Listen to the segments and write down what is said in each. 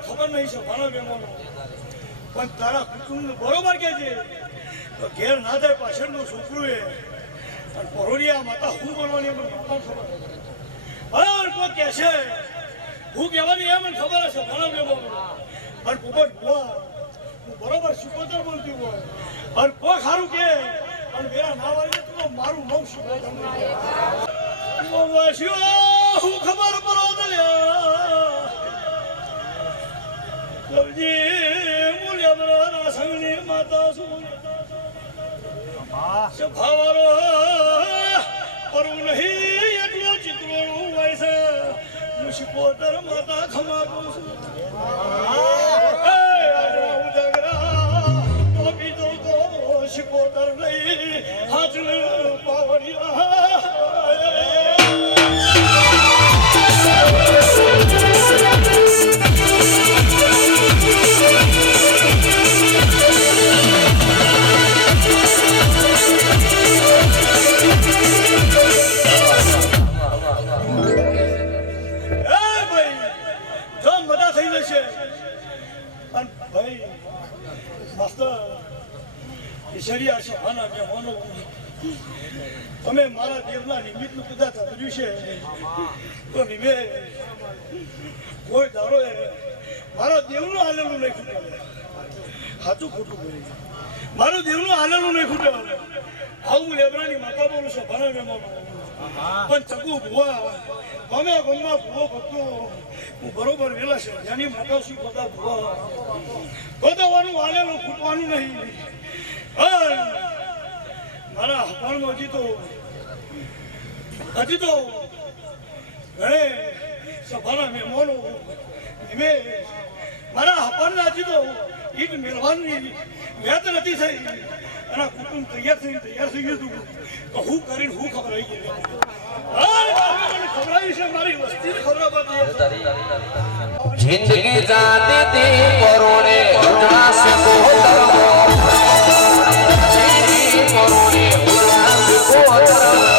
ખબર નહીં છે ભાણા બેવાનો પણ તારા કુટુંબ બરોબર કે છે તો ઘેર ના થાય પાછળનું છોકરું એ અને પરોડિયા માતા હું બોલવાની મને માતા ખબર પણ કોઈ કે છે હું કહેવાની એ મને ખબર હશે ભાણા બેવાનો અને પોપટ ભુવા હું બરોબર શિકોતર બોલતી હોય અને કોઈ ખારું કે અને મેરા ના વાળી તો મારું નામ શિકોતર હું ખબર પડો લવજી મૂલ્યમરા સંગની માતા છું સભાવાળો કરું નહીં એટલો ચિત્રોનું હોય છે હું શિકોતર માતા ખમાકું છું શિકોતર નહીં હાજર પાવડિયા તમે મારા દેવના નિમિત્તનું કદાચ કર્યું છે તો નિમે કોઈ દારો મારા દેવનું આલેલું નહીં ખૂટે સાચું ખોટું બોલી મારું દેવનું આલેલું નહીં ખૂટે હું લેબરાની માતા બોલું છું ભણા મેં પણ ચકુ ભુવા ગમે ગમમાં ભૂવો ભક્તો હું બરોબર વેલા છે જેની માતા શું બધા ભુવા ગોદાવાનું આલેલું ખૂટવાનું નહીં મારા હપણમાં હજી તો ઘણે સભાના મહેમાનો મારા હપણના હજી તો ઈદ મેળવાની મેં તો નથી થઈ અને કુટુંબ તૈયાર થઈ ગયું હતું તો હું કરીને હું ખબરાઈ ગઈ ખબરાઈ છે મારી વસ્તી ખબર જિંદગી જાતી તી પરોણે ઉદાસ કો ધર્મો પરોણે ઉદાસ કો ધર્મો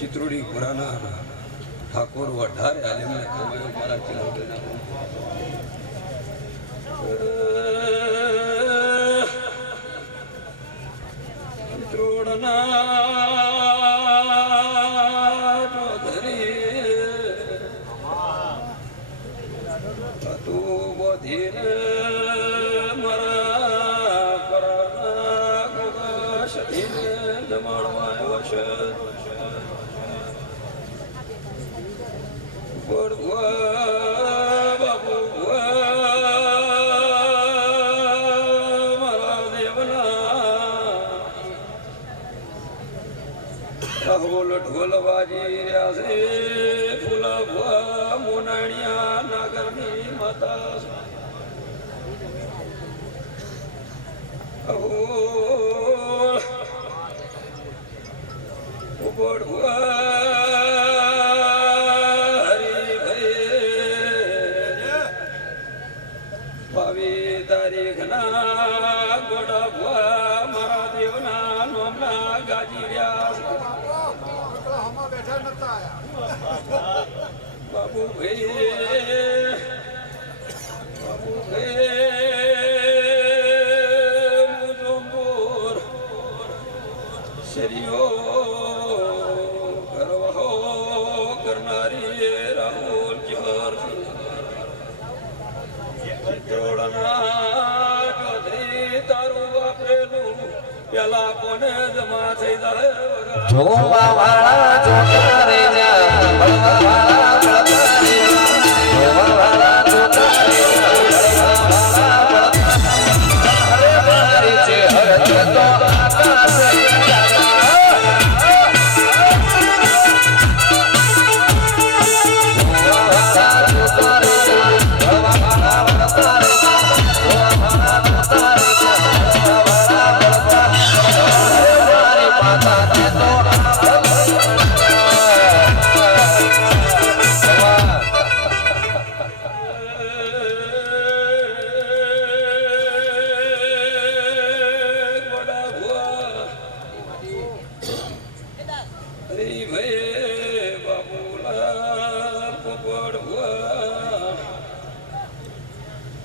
ચિત્રોડી પુરાના ઠાકોર વઢારે આલેમને કમાયો મારા ચિત્રોડના ગાજી રહ્યા છે ફૂલા ભુવા મોનાણિયા નાગરની માતા ઉબોડ હરિભાઈ બાવી તારીખ ના ગોડા ભુવા મારા દેવના નોમના ગાજી રહ્યા બાબુ ભાઈ મુજોમોર શરીઓ કરવાહો કરનારી રાહુલ જહર ચિત્રોડના જોધરી તારું વાપરેલું પેલા કોને જમા થઈ જાય જોવા વાળા જોતા રે જા બળવા વાળા બળતા રે જોવા વાળા જોતા રે બળવા વાળા બળતા હરે મારી છે હરત તો આકાશ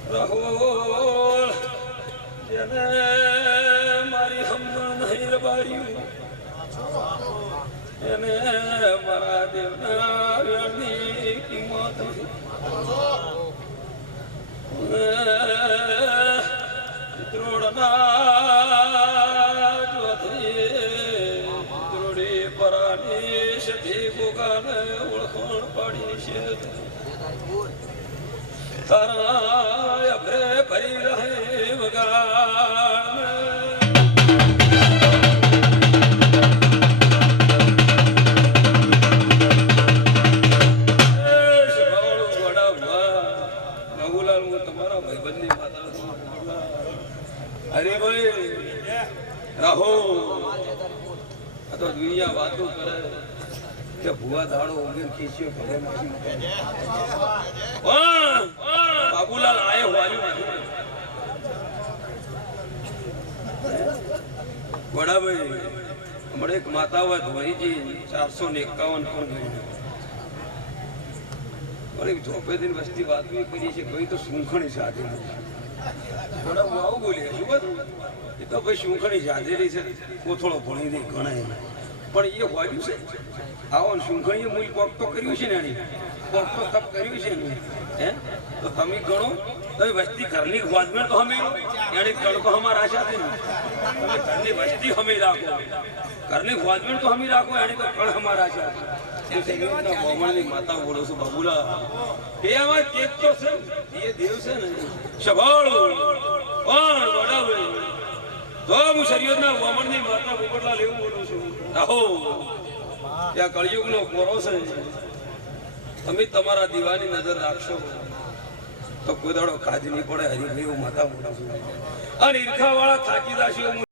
રાહુલ જેને મારી સમજણ નહીં રબાડ્યું એને મારા દેવના વેણની કિંમત ચિત્રોડના જોધરી ચિત્રોડી પરાની સધી ભોગાને ઓળખાણ પાડી છે તારા અભરે ભરી રહે વગાડ બાબુલાલ હું તમારા ભાઈબંધની માતા હરિભાઈ રાહો આ તો દુનિયા વાતો કરે કે ભુવા દાડો ઉગેર ખીચ્યો ભલે નાખી બાબુલાલ આયે વાલ્યું વડાભાઈ હમણાં એક માતા હોય ધોરીજી 451 પણ ગઈ ચોપેથી વસ્તી વાત બી કરીએ છીએ ભાઈ તો શૂંખણી સાધેલી વડા હું આવું બોલીએ શું બધું એ તો ભાઈ શૂંખણી સાધેલી છે કોથળો ભણી દે ગણાય પણ એ વાલ્યું છે આવો શૂંખણીએ મૂળ કોક તો કર્યું છે ને એની કોક તો તપ કર્યું છે ને હે તો તમે ગણો તમે વસ્તી ઘરની વાજમેણ તો હમે એને ગણ તો અમારા આશા છે ને તમે ઘરની વસ્તી હમે રાખો ઘરની વાજમેણ તો હમે રાખો એને તો ગણ અમારા આશા છે માતા બોલો છો બાબુલા એ આમાં કેક તો છે એ દેવ છે ને શભાળો પણ વડાભાઈ તો હું શરીરના વામણની માતા પોપટલાલ એવું બોલું છું આહો ત્યાં કળિયુગનો કોરો છે તમે તમારા દીવાની નજર રાખશો તો કોઈ દાડો કાજ નહીં પડે હરિભાઈ એવું માતા બોલું છું અને ઈર્ખાવાળા થાકી દાશીઓ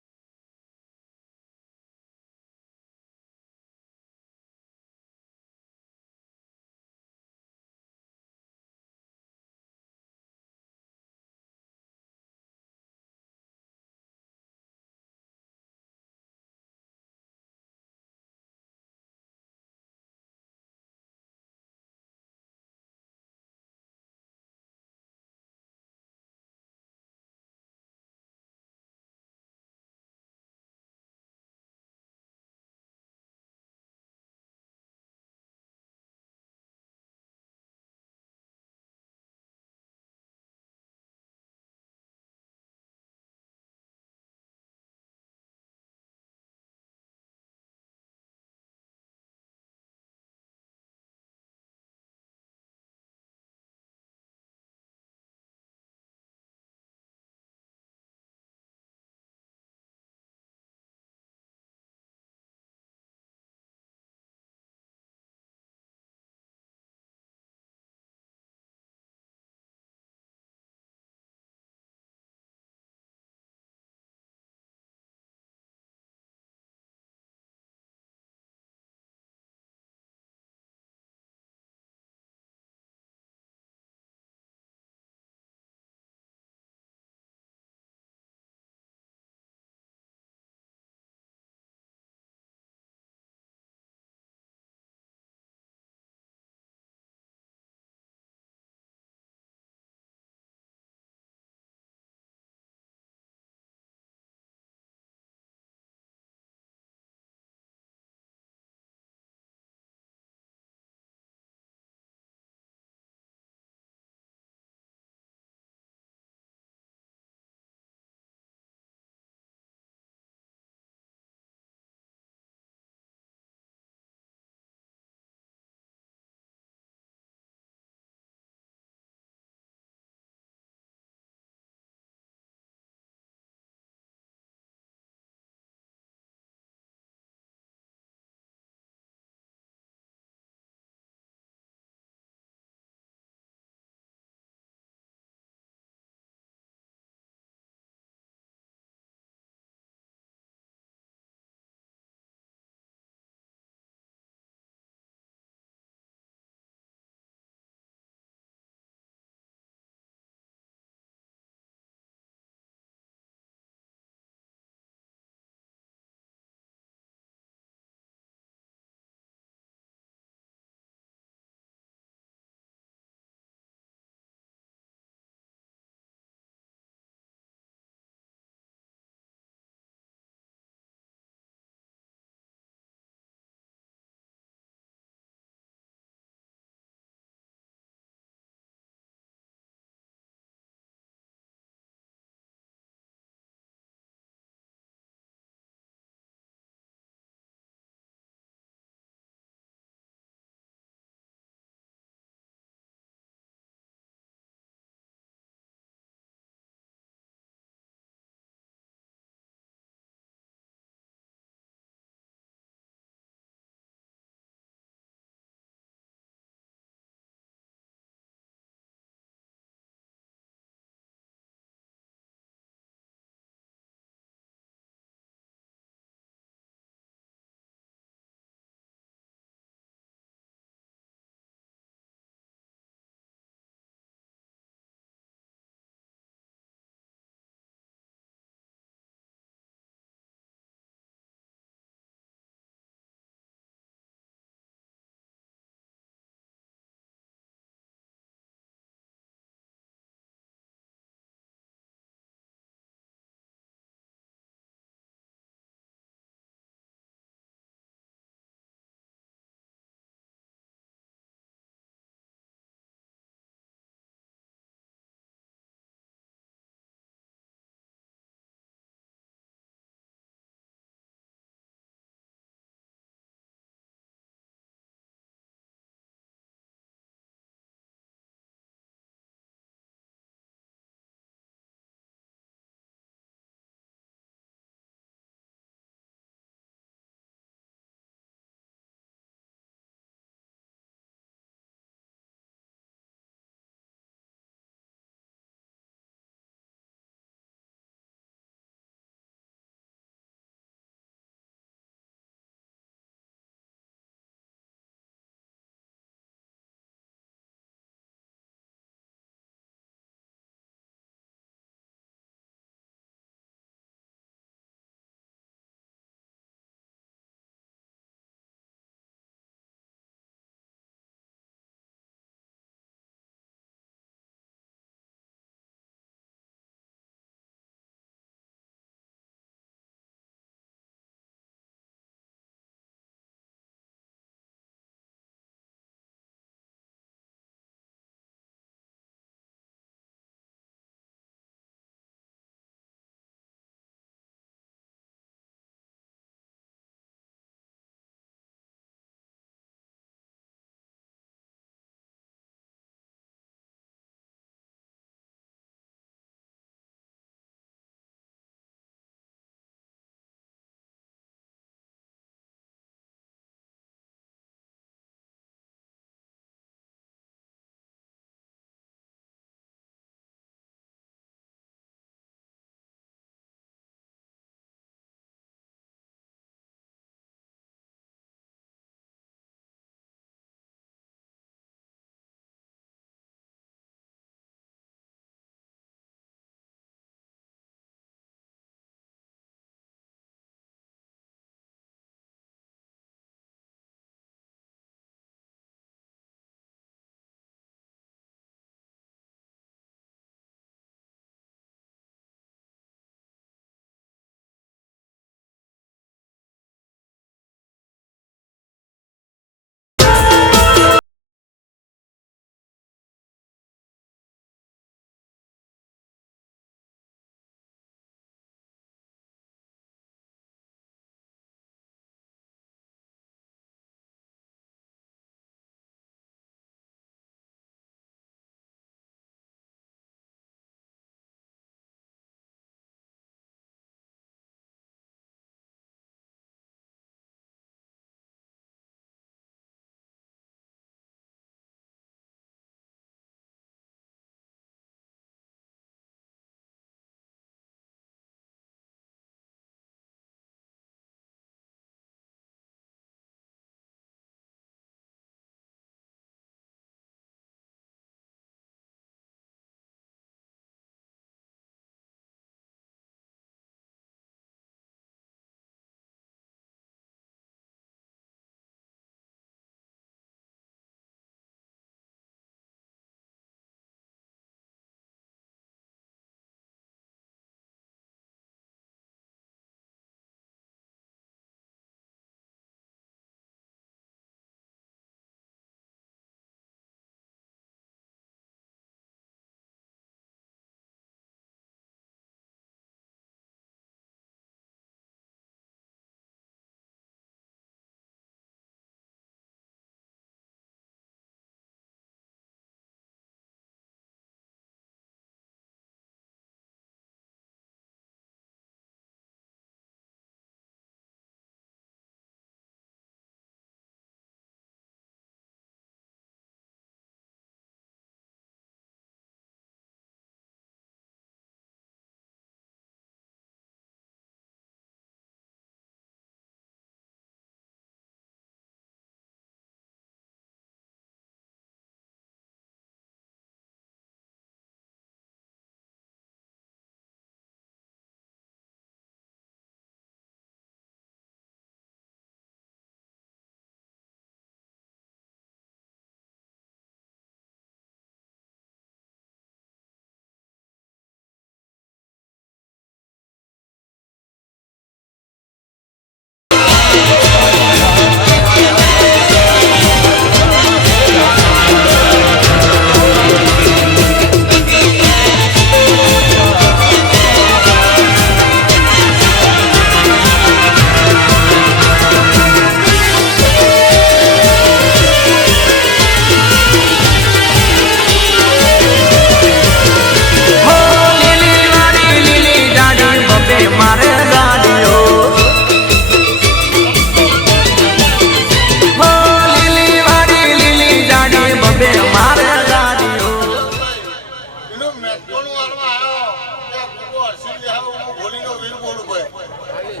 હું હાલમાં આવ્યો ત્યાં ભૂકો હસી આવ્યો હું ભોલીનો વીર બોલું ભાઈ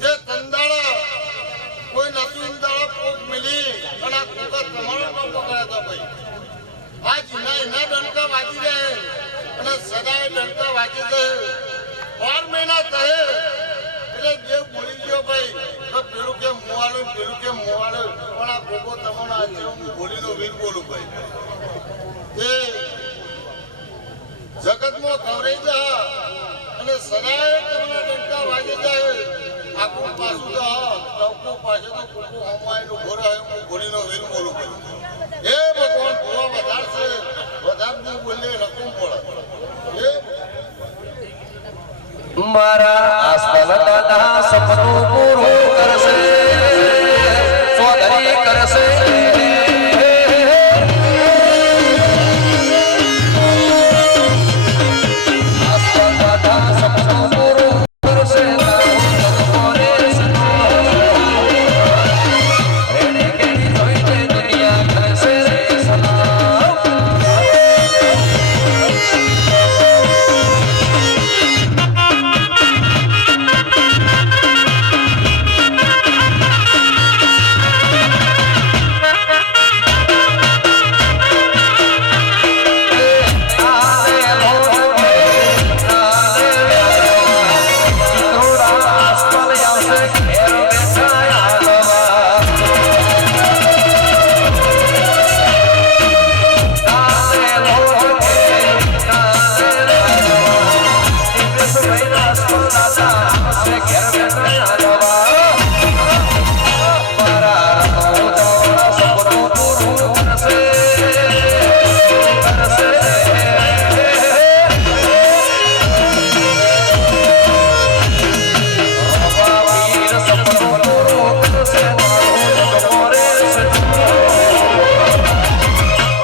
જે તંદાળા કોઈ નતું ઇંદાળા પોક મિલી અને આ કુકા તમારો પણ પકડ્યા હતા ભાઈ આ જીના એના ડંકા વાગી જાય અને સદાય ડંકા વાગી જાય 12 મહિના કહે એટલે દેવ બોલી ગયો ભાઈ તો પેલું કે મોવાળું પેલું કે મોવાળું પણ આ ભોગો તમારો આજે હું ભોલીનો વીર બોલું ભાઈ એ જગતમાં કવરેજ અને સદાય તમારા ડંકા વાગી જાય આખું પાછું ટવકો પાસે તો કુકુ હમાયનું ઘોર હે હું ભોલીનો વીર બોલું ભાઈ એ ભગવાન ભોવા વધારશે વધારતું બોલે રકમ પડે મારા આસપાસ દાદા સપનું પૂરું કરશે ચોધરી કરશે આસપાસ દાદા સપનું પૂરું કરશે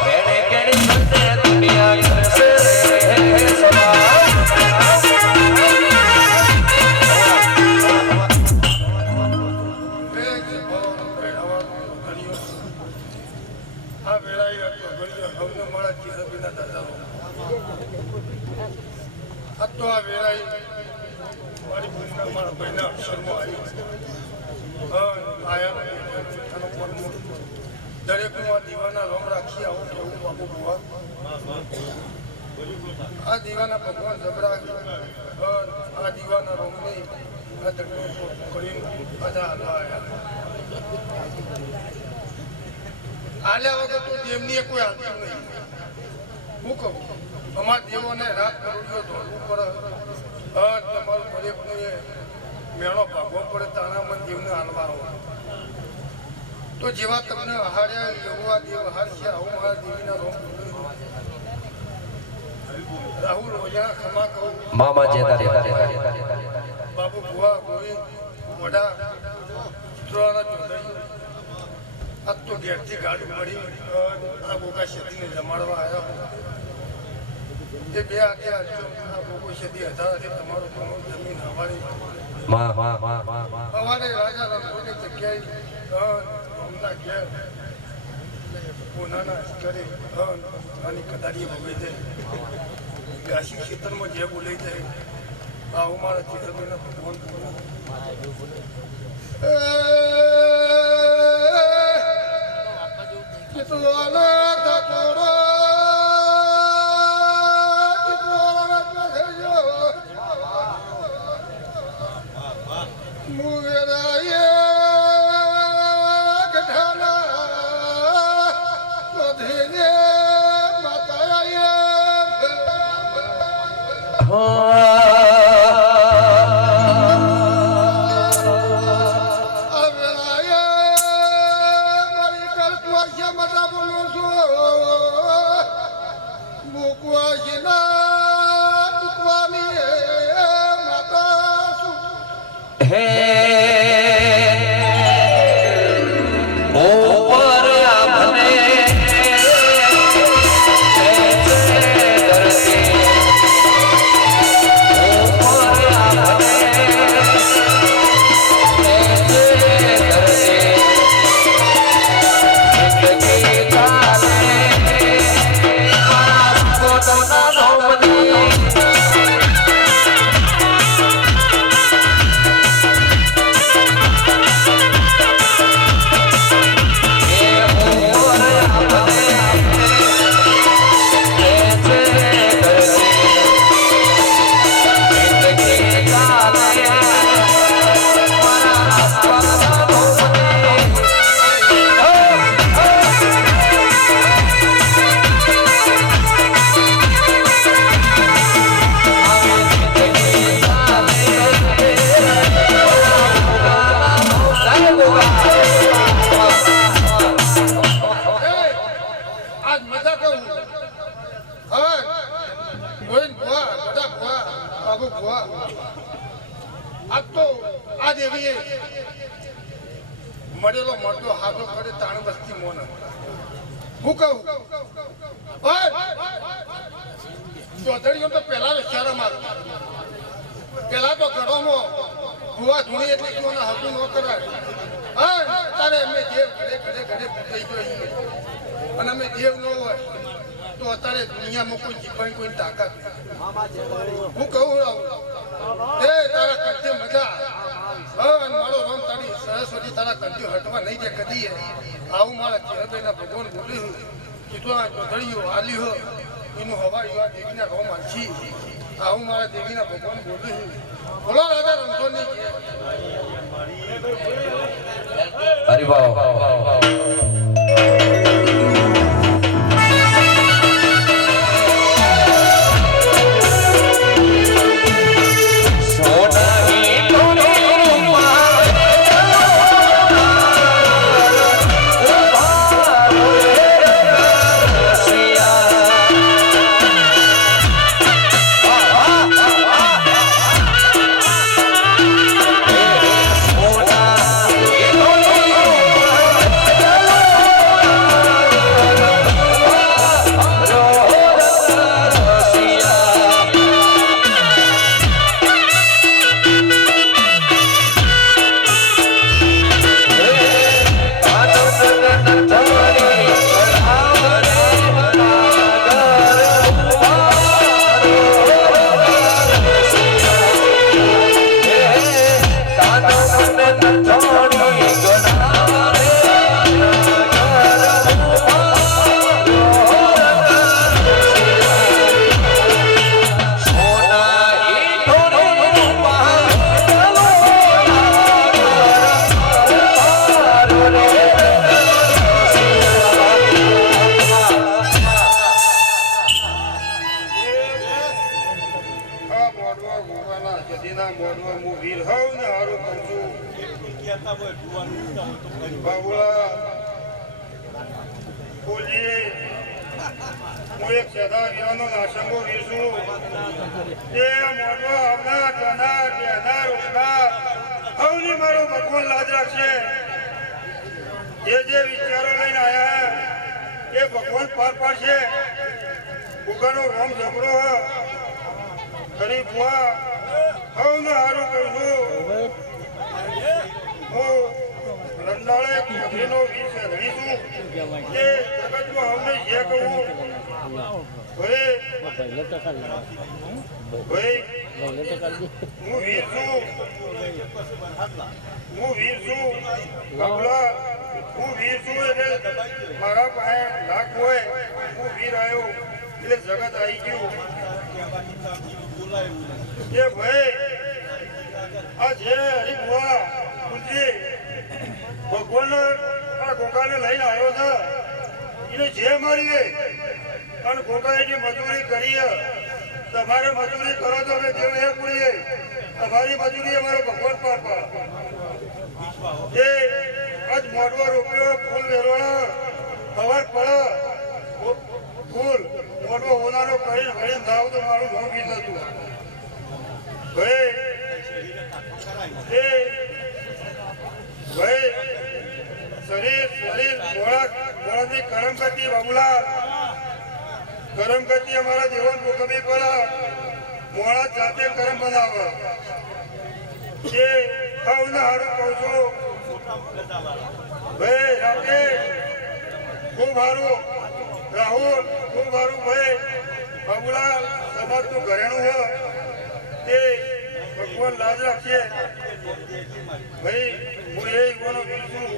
રેડે કેડી જોઈને દુનિયા કરશે સલામ આ વેળાએ ઘડીએ હવને મળા ચીરબીના દાદાઓ આ તો આ વેળાએ મારી ભૂલના મારા ભાઈના અક્ષરમાં આવ્યો દરેકનું આ દીવાના રોમ રાખી આવું કેવું બાપુ ભુવા આ દીવાના ભગવાન જબરા આ દીવાના રોમને આ દંડો કરીને બધા હાલવા આવ્યા આલ્યા વગર તો દેવની કોઈ હાલતું નહીં હું કહું અમારા દેવોને રાત કરોડિયો દોડવું પડે તમારું દરેકને મેળો ભાગવો પડે તાણા મન દેવને હાલવા આવો તો જેવા તમને આહાર્યા એવું આ દેવ આહાર છે આવું મારા દેવીના રોમ રાહુલ રોજા ખમા કહું મામા જેતા બાપુ ભુવા ગોવિંદ વડા ત્રણ ચૂંટાઈ આ તો ઘેરથી ગાડી મળી આ બોગા શેતીને જમાડવા આવ્યા એ બે આગે આ બોગો શેતી હતા તમારો ઘણો જમીન હવારી સવારે રાજા રંગોની જગ્યાએ હમણાં ઘેર કોનાના કરે આની કદારીએ ભોગવી દે ગાશી ક્ષેત્રમાં જે બોલાઈ જાય આવું મારા ચિત્રભાઈના ભગવાન બાબુ ભુવા આજ તો આ દેવીએ મળેલો મળતો હાથો કરે તાણ વસ્તી મોન હું કહું ચોધડીઓ તો પેલા વિચારા મારો પેલા તો ઘરોમાં ભુવા ધૂણી એટલે કોને હતું ન કરાય તારે અમે દેવ ઘરે ઘરે ઘરે પૂજાઈ જોઈએ અને અમે દેવ ન હોય તો અત્યારે દુનિયામાં કોઈ જીવવાની કોઈ તાકાત હું કહું એ તારા કરતે મજા મારો રામ તારી સરસ્વતી તારા કરતે હટવા નહીં દે કદી આવું મારા ચેહરાના ભગવાન બોલ્યું કીધું આ ચોધડીઓ આલી હો એનું હવાયું આ દેવીના રોમ આલછી આવું મારા દેવીના ભગવાન બોલ્યું બોલો રાજા રણછોડની હરિભાવ ભગવાન લાજ રાખશે જે વિચારો લઈને આયા એ ભગવાન પાર પાડશે ભૂગાનો રોમ ઝઘડો ગરીબ ભુવા હવને હારું કહું હું રંડાળે કથીનો વીર છે ધણી છું એ જગતમાં હમને જે કહું ભાઈ હું વીર છું કપલા હું વીર છું એટલે મારા પાસે લાખ હોય હું વીર આવ્યો એટલે જગત આવી ગયું એ ભાઈ આ જે હરિભુવા તુલજી ભગવાન આ ગોગાને લઈને આવ્યો છે એને જે મારીએ અને ગોગા એની મજૂરી કરીએ તમારે મજૂરી કરો તો અમે દેવ એ પૂરીએ અમારી મજૂરી અમારો ભગવાન પાર પાડે એ આજ મોઢવા રૂપિયો ફૂલ વેરવાના સવાર પડે ફૂલ મોઢવો હોનારો કરીને ભણીને જાવ તો મારું ઘઉં બી થતું ભાઈ શરીર મોળાની કરમગતિ બાબુલા કરમગતિ અમારા દેવન ભૂકંપી પર મોળા જાતે કરમ બનાવે એ ખાવને હારું કહું છું ભાઈ રાકેશ ખૂબ સારું રાહુલ ખૂબ સારું ભાઈ બાબુલાલ તમારું ઘરેણું હોય તે ભગવાન લાજ રાખીએ ભાઈ હું એ યુવાનો છું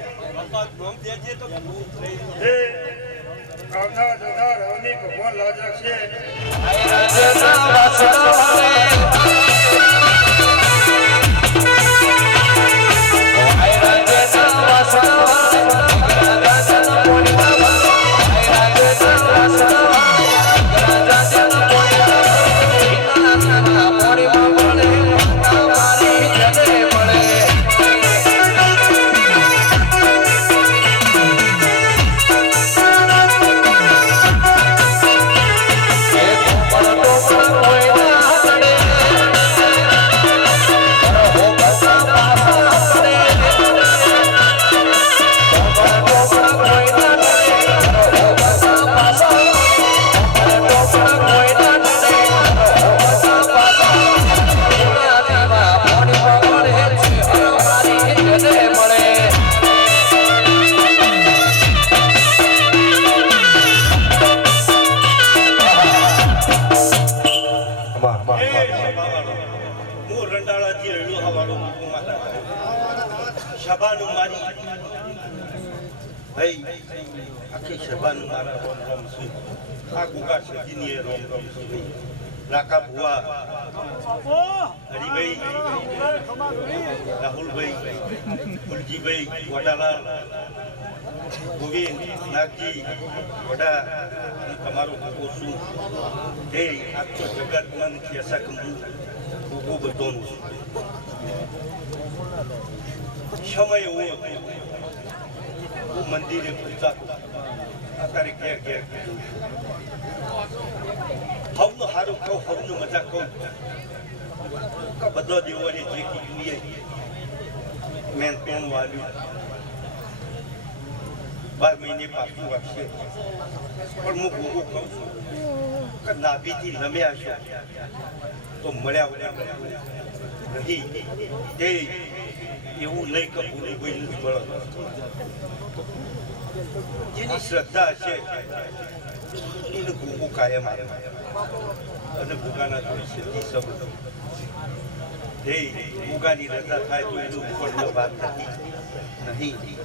આવનાર જનાર હવની ભગવાન લાજ રાખીએ કોઈ ના હું રંડાળાથી રેલુહા વાળો માતા સભાનું મારી ભાઈ આખી સભાનું મારા રોમ રોમ છે આ ગુગા સજીની રોમ રોમ છે ભાઈ રાકા ભુવા હરિભાઈ રાહુલભાઈ ફુલજીભાઈ વડાલાલ ગોવિંદ નાગજી વડા તમારો ભોગો શું એ આખો જગતમાં નથી અસા કંબુ ભોગો બધાનું સમય એવો હતો હું મંદિરે પૂજાતો અત્યારે ઘેર ઘેર કીધું હવનું સારું કહું હવનું મજા કહું બધા દેવોને જે કીધું એ મેં કોણ વાલ્યું 12 મહિને પાછું વાગશે પણ હું ભોગું કહું છું કે નાભીથી રમ્યા છો તો મળ્યા વળ્યા નહીં તે એવું લઈ કે પૂરી ભાઈનું જ બળ જેની શ્રદ્ધા છે એનું ભોગું કાયમ આવે અને ભોગાના થોડી સિદ્ધિ શબ્દ તે ભોગાની રજા થાય તો એનું ઉપરનો વાત નથી નહીં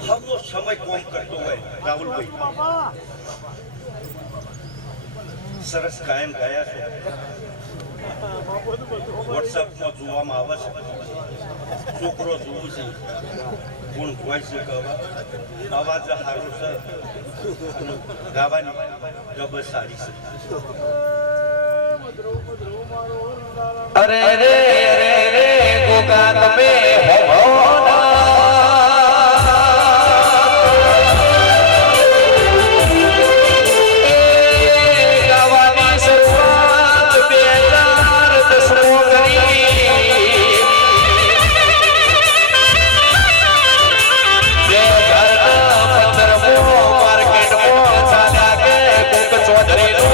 હમનો સમય કોમ કરતો હોય રાહુલભાઈ સરસ ગાયન ગાયા છે વોટ્સઅપમાં જોવામાં આવે છે છોકરો જોવું છે ગુણ હોય છે કે અવાજ સારો છે ગાવાની ગબ સારી છે અરે રે રે રે ગોગા તમે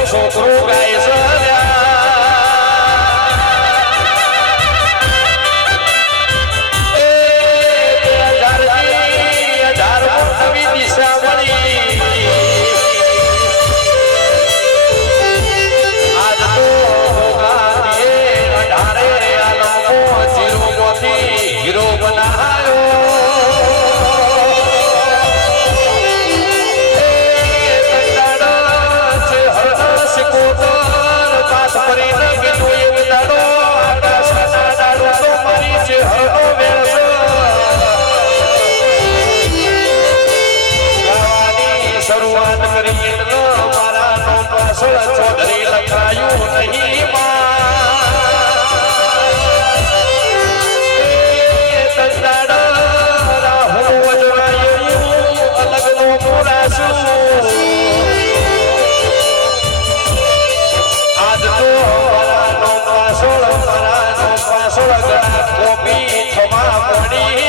છોકરો ગાય નવી દિશા મળી આજ તો અઢારે આલમો જીરોમાંથી હીરો બનાવ્યો શરૂઆત કરી મારા નો પાછળ ચૌધરી લખાયું નહીં રાહુલ વજરાયું અલગ નો મોરાશું આજ તો મારા નો પાછળ ગણા કોપી થવા પડી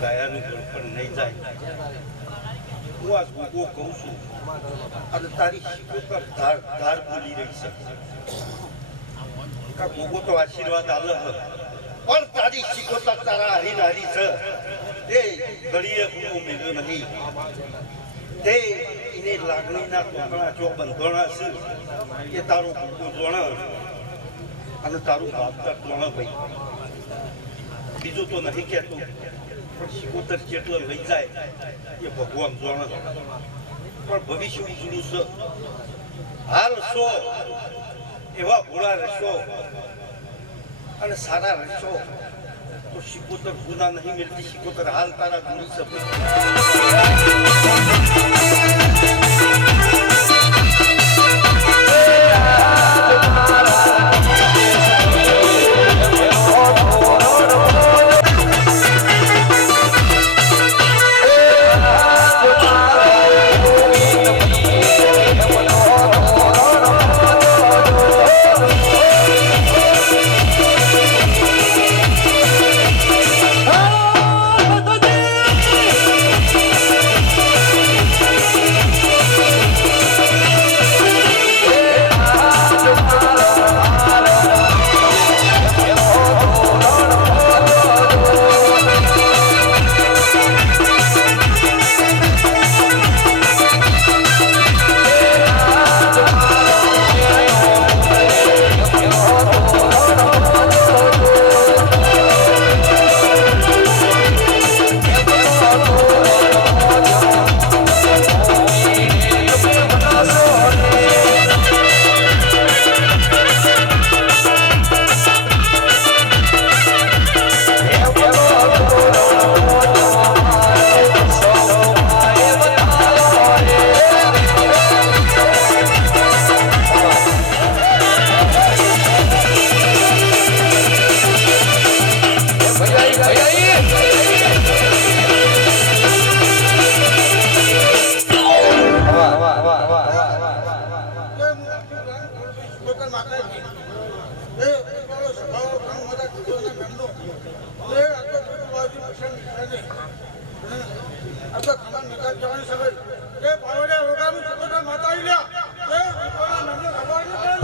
ગાયાનું પણ નહીં જાય હું આ ભોગો કહું છું અને તારી શીખો ધાર બોલી રહી છે ભોગો તો આશીર્વાદ આલે પણ તારી શીખો તારા હરી નારી છે તે ઘડીએ ગુનો મેળ્યો નહીં તે એને લાગણીના ટોકણા જો બંધોણા છે એ તારું ભોગો જોણ અને તારું ભાવતર જોણ ભાઈ બીજું તો નહીં કહેતું પણ શિકોતર જેટલો લઈ જાય એ ભગવાન જાણે પણ ભવિષ્ય ઉજળું છે હાલ છો એવા ભોળા રહેશો અને સારા રહેશો તો શિકોતર ગુના નહીં મિલતી શિકોતર હાલ તારા ગુણી છે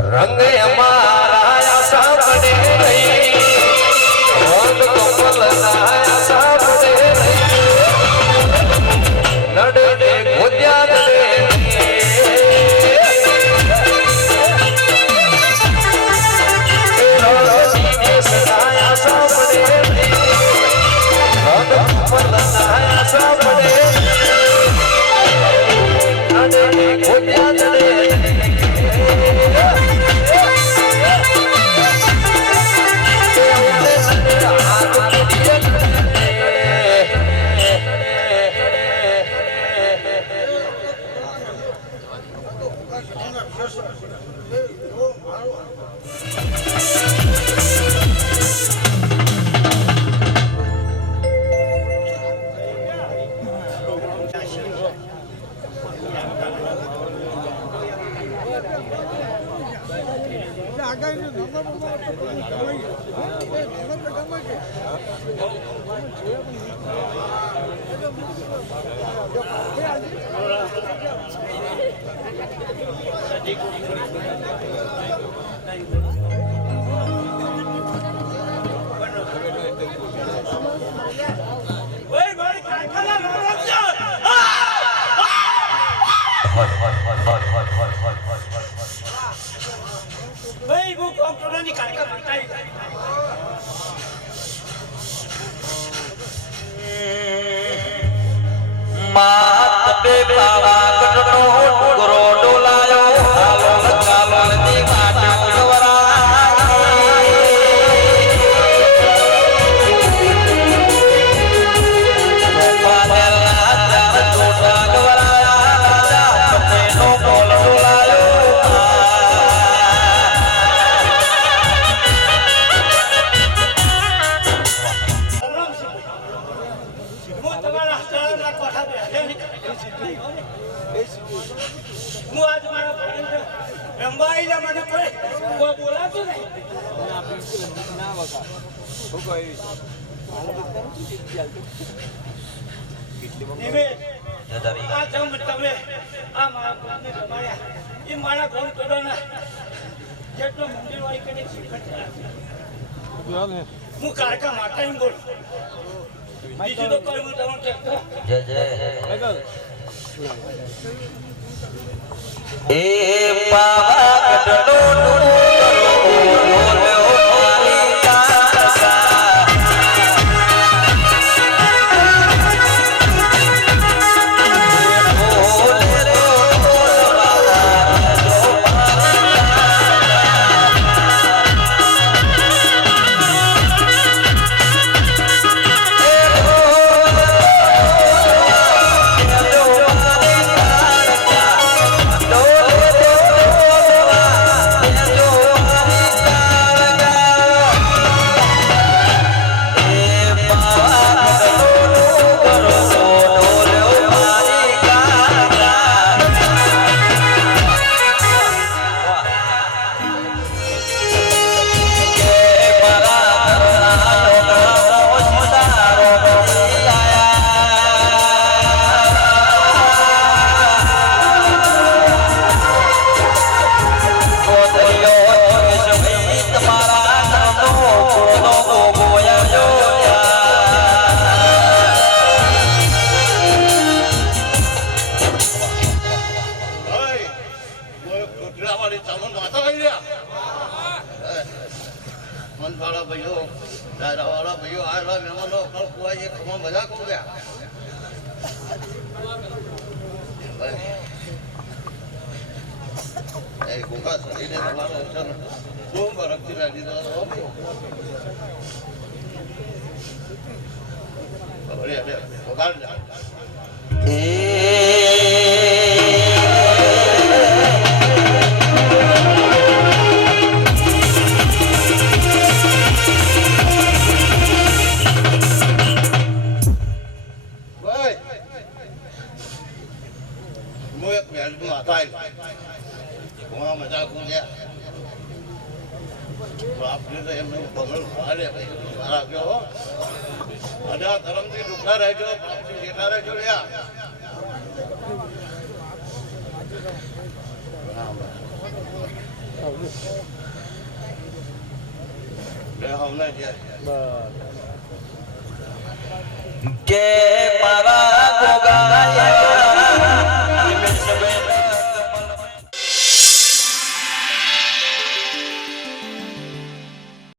રંગ અમારા આશા પડે નહીં રંગ કમલ આશા પડે નહીં લડે ગોદ્યા લડે આશા પડે રંગ કમલ આશા પડે લડે ગોદ્યા લડે માત બે પાવાગઢનો ટુકડો ડોલાયો હાલો ચાલની વાટો ગવરાય પાદેલા ચાર ચોટા ગવરાયા રાજા પટેનો બોલ ડોલાયો હું આજ મારા રંબાઈ જા મને કોઈ બોલાતું નહીં તમે આ મારા પોતને રમાડ્યા એ મારા ઘર પેડોના જેટલો મંદિર વાળી કરીને શીખર હું કારકા માતા એમ બોલું બીજું તો કોઈ હું તમને કહેતો જય જય એ પાવાગઢનો કે